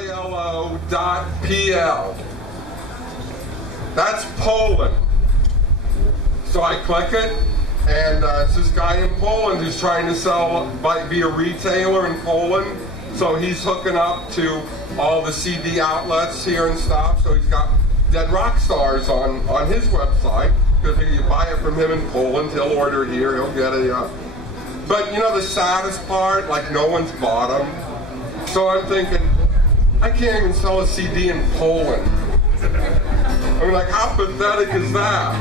PILO.pl. That's Poland. So I click it, and it's this guy in Poland who's trying to be a retailer in Poland. So he's hooking up to all the CD outlets here and stuff. So he's got Dead Rock Stars on his website, because if you buy it from him in Poland, he'll order here, he'll get it. But you know the saddest part? Like, no one's bought them. So I'm thinking, I can't even sell a CD in Poland. I mean, like, how pathetic is that?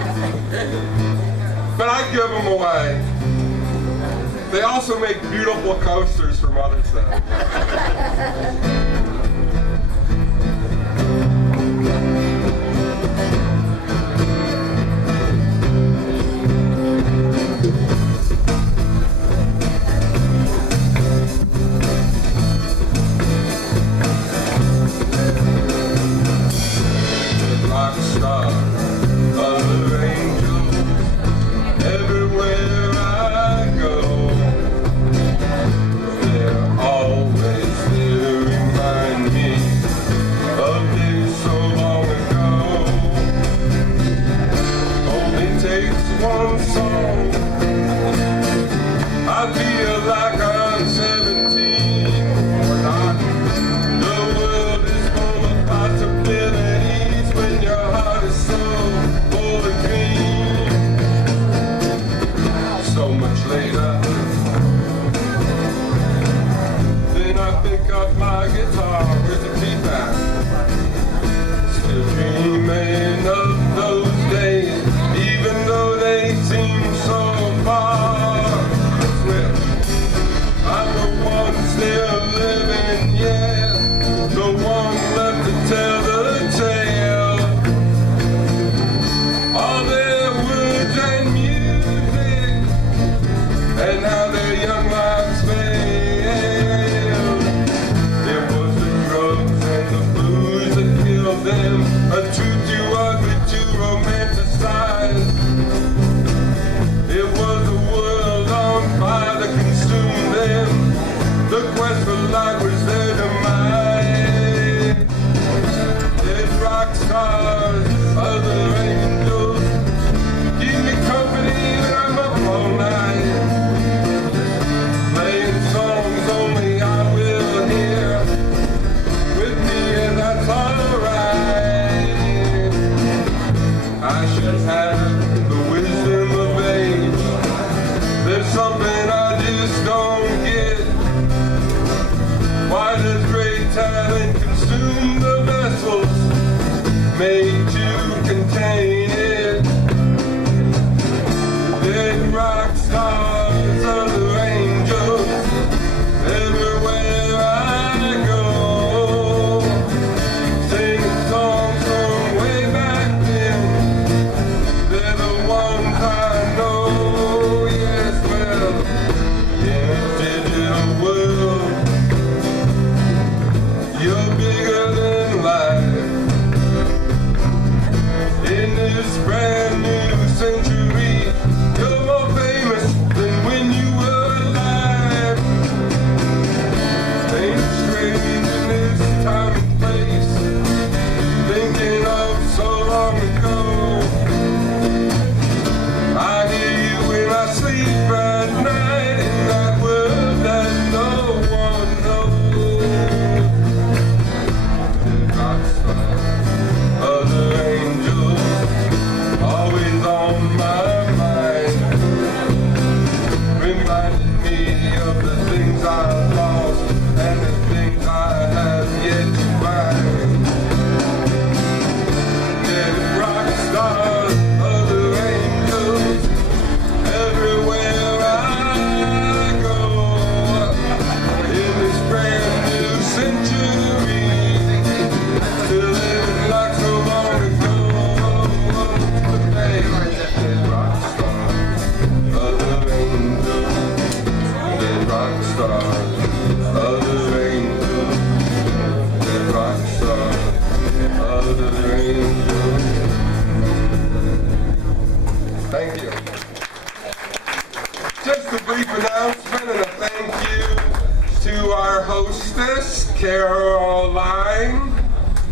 But I give them away. They also make beautiful coasters for Mother's Day. Thank you. Just a brief announcement and a thank you to our hostess, Carol Caroline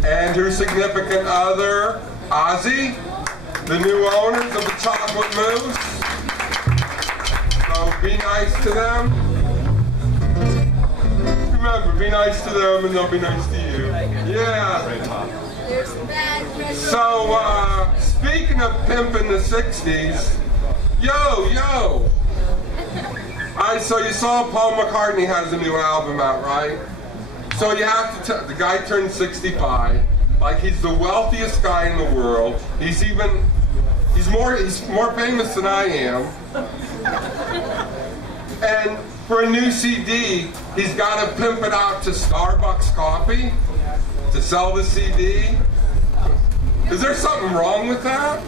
and her significant other, Ozzy, the new owners of the Chocolate Mousse. So be nice to them. Remember, be nice to them and they'll be nice to you. Yeah. So, speaking of pimping the 60s, yo! So you saw Paul McCartney has a new album out, right? So you have to the guy turned 65. Like, he's the wealthiest guy in the world. He's more famous than I am. And for a new CD, he's got to pimp it out to Starbucks Coffee to sell the CD. Is there something wrong with that?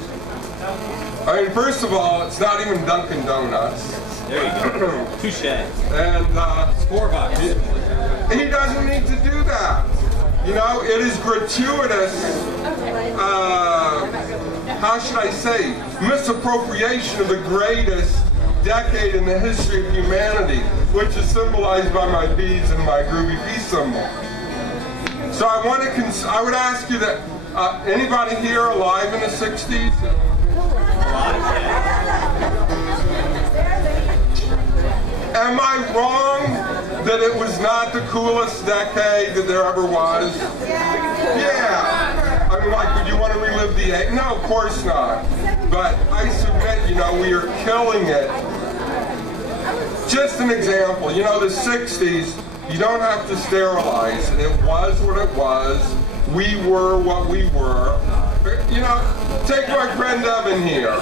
I mean, first of all, it's not even Dunkin' Donuts. There you go. Touche. And $4. He doesn't need to do that. You know, it is gratuitous, how should I say, misappropriation of the greatest decade in the history of humanity, which is symbolized by my beads and my groovy peace symbol. So I would ask you that, anybody here alive in the 60s? Am I wrong that it was not the coolest decade that there ever was? Yeah. I mean, like, would you want to relive the 80s? No, of course not. But I submit, you know, we are killing it. Just an example, you know, the 60s, you don't have to sterilize it. It was what it was. We were what we were. You know, take my friend Evan here.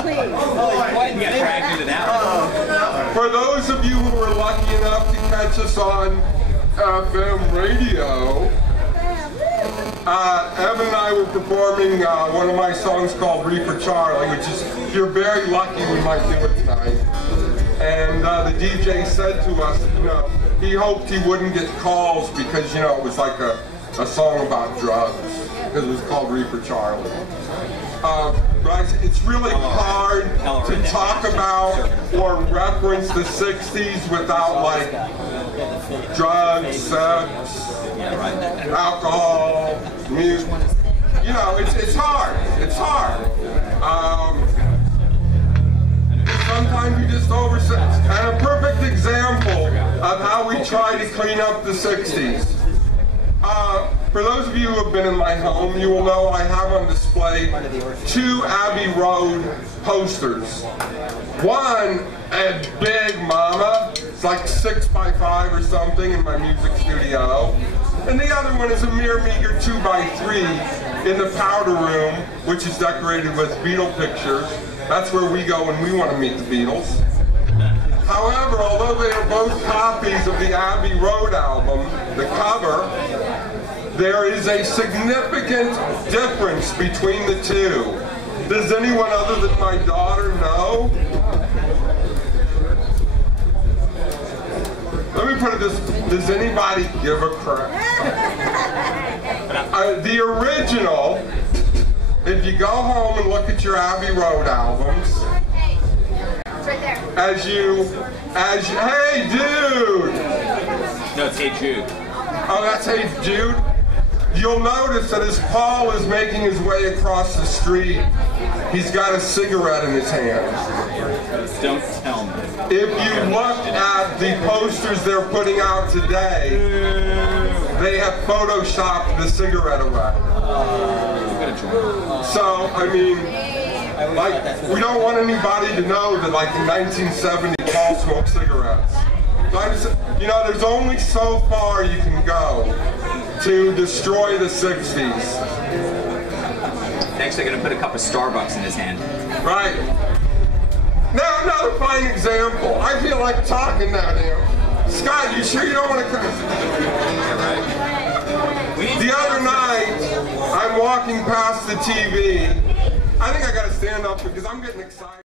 Please. You got dragged into that one. For those of you who were lucky enough to catch us on FM radio, Evan and I were performing one of my songs called Reefer Charlie, which is, if you're very lucky, we might do it tonight. And the DJ said to us, you know, he hoped he wouldn't get calls because, you know, it was like a song about drugs, because it was called Reefer Charlie. But it's really hard to talk about or reference the 60s without, like, drugs, sex, alcohol, music. You know, it's hard. It's hard. Sometimes we just oversell. And a perfect example of how we try to clean up the 60s. For those of you who have been in my home, you will know I have on display 2 Abbey Road posters. One, a big mama, it's like 6 by 5 or something in my music studio. And the other one is a mere meager 2 by 3 in the powder room, which is decorated with Beatle pictures. That's where we go when we want to meet the Beatles. However, although they are both copies of the Abbey Road album, the cover, there is a significant difference between the two. Does anyone other than my daughter know? Let me put it this way. Does anybody give a crap? The original, if you go home and look at your Abbey Road albums, hey dude! No, it's Hey Jude. Oh, that's Hey Jude? You'll notice that as Paul is making his way across the street, he's got a cigarette in his hand. Don't tell me. If you look at the posters they're putting out today, they have photoshopped the cigarette away. So, I mean, like, we don't want anybody to know that, like, in 1970, Paul smoked cigarettes. So you know, there's only so far you can go to destroy the 60s. Next, they're going to put a cup of Starbucks in his hand. Right. Now, another fine example. I feel like talking now, damn. Scott, you sure you don't want to come? The other night, I'm walking past the TV. I think I got to stand up because I'm getting excited.